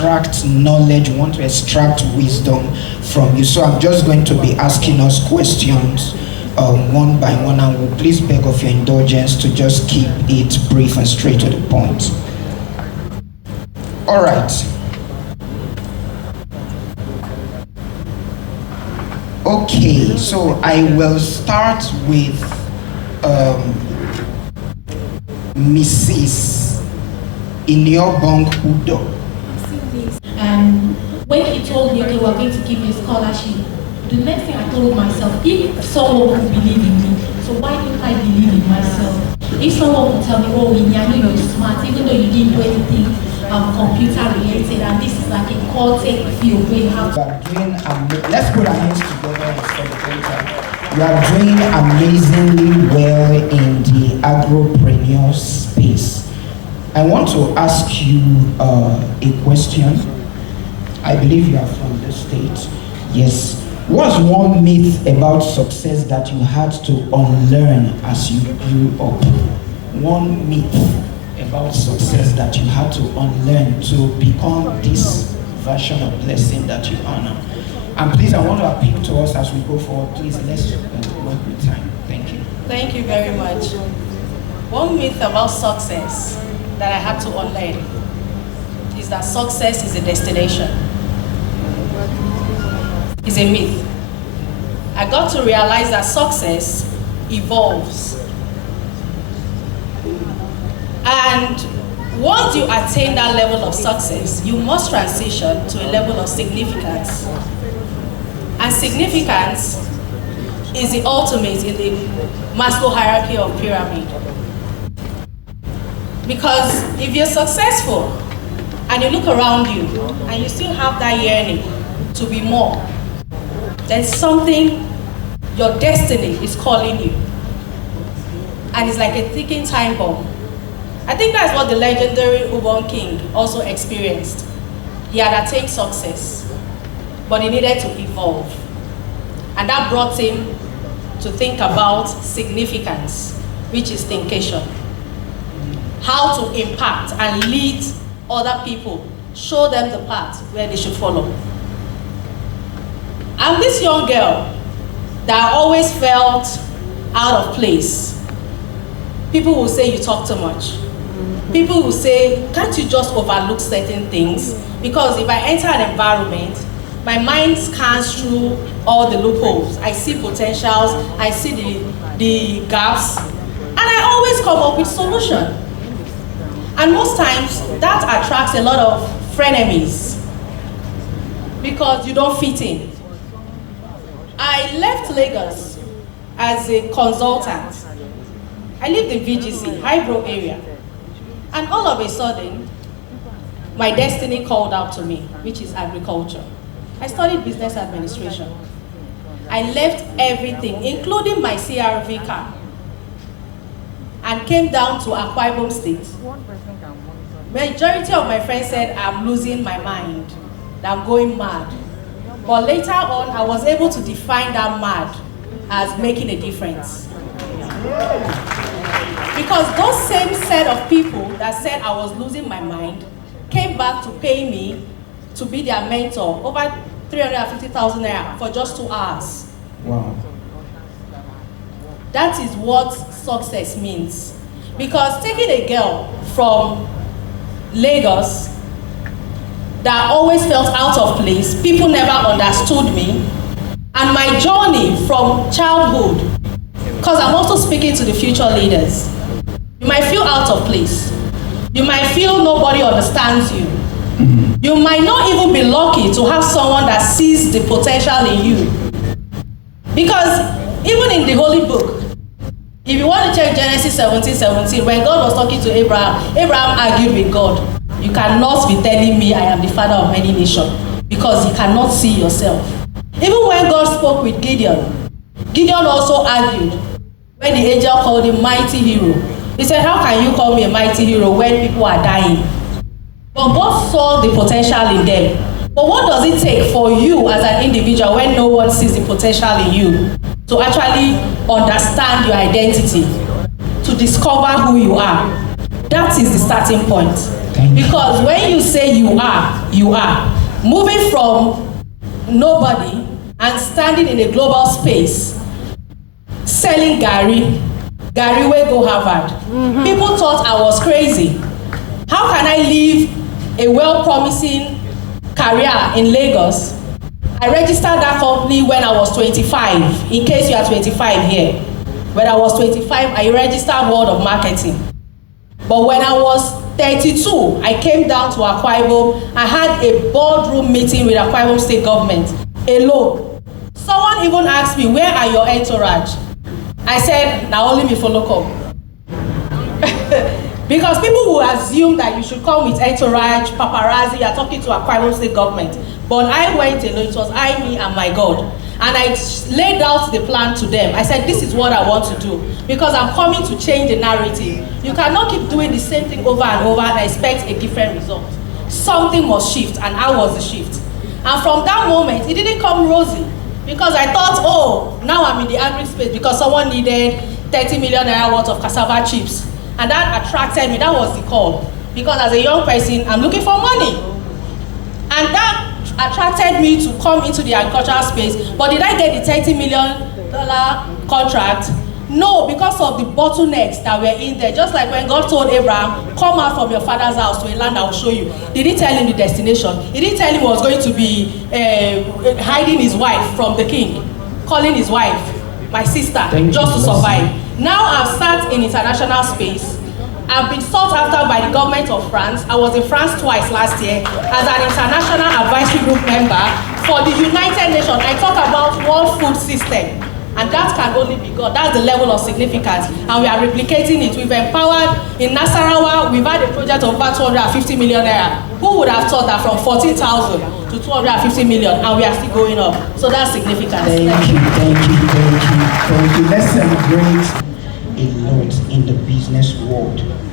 extract knowledge, we want to extract wisdom from you. So I'm just going to be asking us questions one by one, and we'll please beg of your indulgence to just keep it brief and straight to the point. All right. Okay, so I will start with Mrs. Inyene Agro. When he told me, okay, we're going to give you a scholarship, the next thing I told myself, if someone would believe in me, so why don't I believe in myself? If someone would tell me, oh, I know you're smart, even though you didn't do anything computer related, and this is like a core tech field where you have let's put our hands together and celebrate her. You are doing amazingly well in the agropreneur space. I want to ask you a question. I believe you are from the state. Yes. What's one myth about success that you had to unlearn as you grew up? One myth about success that you had to unlearn to become this version of blessing that you are now. And please, I want to appeal to us as we go forward. Please, let's work with time. Thank you. Thank you very much. One myth about success that I had to unlearn is that success is a destination. It's a myth. I got to realize that success evolves. And once you attain that level of success, you must transition to a level of significance. And significance is the ultimate in the Maslow hierarchy of pyramid. Because if you're successful and you look around you and you still have that yearning to be more, then something, your destiny is calling you. And it's like a ticking time bomb. I think that's what the legendary Ubon King also experienced. He had attained success, but he needed to evolve. And that brought him to think about significance, which is thinkation. How to impact and lead other people, show them the path where they should follow. I'm this young girl that always felt out of place. People will say you talk too much. People will say, can't you just overlook certain things? Because if I enter an environment, my mind scans through all the loopholes. I see potentials, I see the gaps, and I always come up with solutions. And most times, that attracts a lot of frenemies because you don't fit in. I left Lagos as a consultant. I lived in VGC, Hybro area. And all of a sudden, my destiny called out to me, which is agriculture. I studied business administration. I left everything, including my CRV car, and came down to Akwa Ibom State. Majority of my friends said I'm losing my mind, that I'm going mad. But later on, I was able to define that mad as making a difference. Because those same set of people that said I was losing my mind came back to pay me to be their mentor, over 350,000 naira for just 2 hours. Wow. That is what success means. Because taking a girl from Lagos that always felt out of place, people never understood me, and my journey from childhood, because I'm also speaking to the future leaders, you might feel out of place. You might feel nobody understands you. You might not even be lucky to have someone that sees the potential in you. Because even in the Holy Book, if you want to check Genesis 17:17, when God was talking to Abraham, Abraham argued with God. You cannot be telling me I am the father of many nations, because you cannot see yourself. Even when God spoke with Gideon, Gideon also argued when the angel called him mighty hero. He said, how can you call me a mighty hero when people are dying? But God saw the potential in them. But what does it take for you as an individual when no one sees the potential in you to actually understand your identity, to discover who you are? That is the starting point. Because when you say you are, you are. Moving from nobody and standing in a global space, selling Gary wey go Harvard. People thought I was crazy. How can I leave a well-promising career in Lagos? I registered that company when I was 25, in case you are 25 here. When I was 25, I registered World of Marketing. But when I was 32, I came down to Akwa Ibom. I had a boardroom meeting with Akwa Ibom State Government, alone. Someone even asked me, where are your entourage? I said, now only me follow come. Because people will assume that you should come with entourage, paparazzi, you're talking to Akwa Ibom State Government. But I went alone, it was I, me, and my God. And I laid out the plan to them. I said, this is what I want to do. Because I'm coming to change the narrative. You cannot keep doing the same thing over and over and expect a different result. Something must shift, and I was the shift. And from that moment, it didn't come rosy. Because I thought, oh, now I'm in the agri space because someone needed 30 million naira worth of cassava chips. And that attracted me, that was the call. Because as a young person, I'm looking for money. And that attracted me to come into the agricultural space. But did I get the $30 million contract? No, because of the bottlenecks that were in there. Just like when God told Abraham, come out from your father's house to a land I will show you. He didn't tell him the destination. He didn't tell him he was going to be hiding his wife from the king, calling his wife, my sister, just to survive. Now I've sat in international space. I've been sought after by the government of France. I was in France twice last year as an international advisory group member for the United Nations. I talk about World Food System, and that can only be God. That's the level of significance, and we are replicating it. We've empowered in Nasarawa. We've had a project of about 250 million naira. Who would have thought that from 14,000 to 250 million, and we are still going up? So that's significant. Thank you. Let's celebrate a lot in the business world.